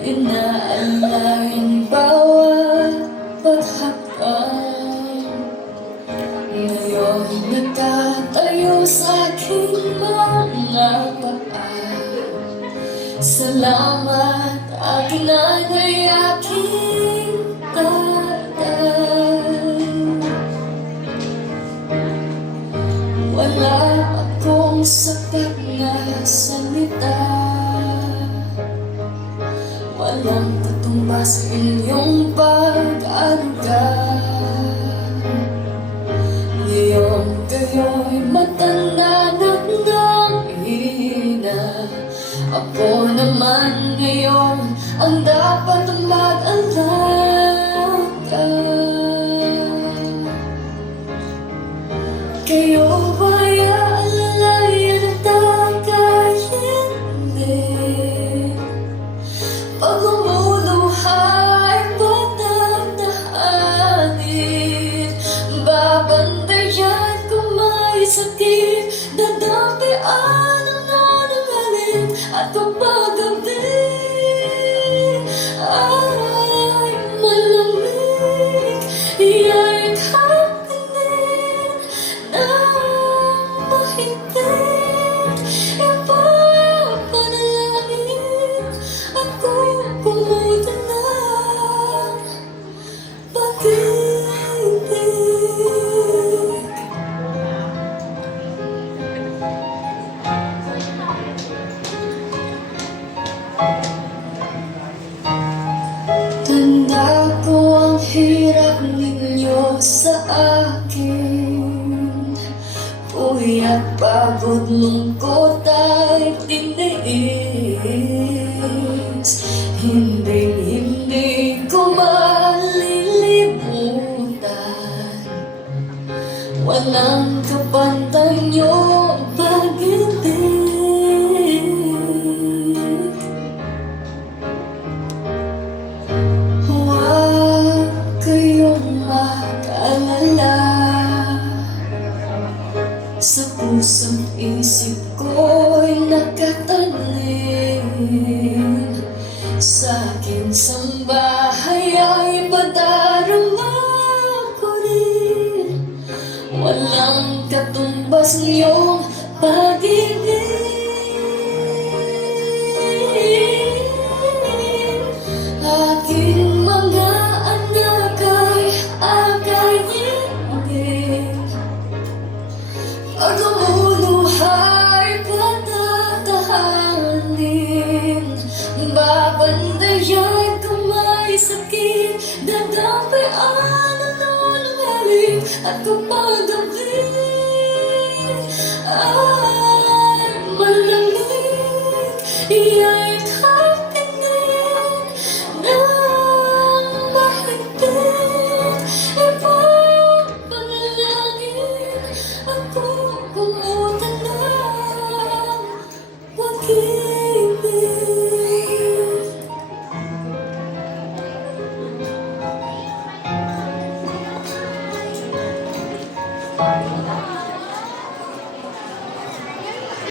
Inaalain bawat paghapang. Ngayon nagtatayo sa aking mga paa. Salamat aking nanay, aking tatay. Wala akong sapat na salita, walang katumbas sa inyong pag-aruga. Ngayon kayo'y matanda ng hina. Ako naman ngayon ang dapat mag-alaga. Kayo ba'y aalalayan at takay hindi? Pag lumuluhay, patatahanin. Babantayan kung may sakit, dadapian ang nanangalit. At kapag gabi ay malamig, iyayakapin din ng mahigpit. Ipapanalangin ako kumutan ng pag-ibig. Tanda ko ang hirap ninyo sa akin, puyat, pagod, lungkot ay tiniis. Hindi ko malilimutan, walang kapantay niyong pag-ibig. Huwag kayong mag-alala, sa pusong isip ko'y nakatanim. Sa aking sambahay ay padarama ko rin, walang katumbas niyong pag-ibig. Aking mga anak ay akayin. Pag lumuluhay, patatahanin. Babandayan kung may sakit, dadapian ang nanangalit. At kapag gabi ay malamig, iyayakapin din ng mahigpit. Ipapanalangin ako kumutan ng pag-ibig.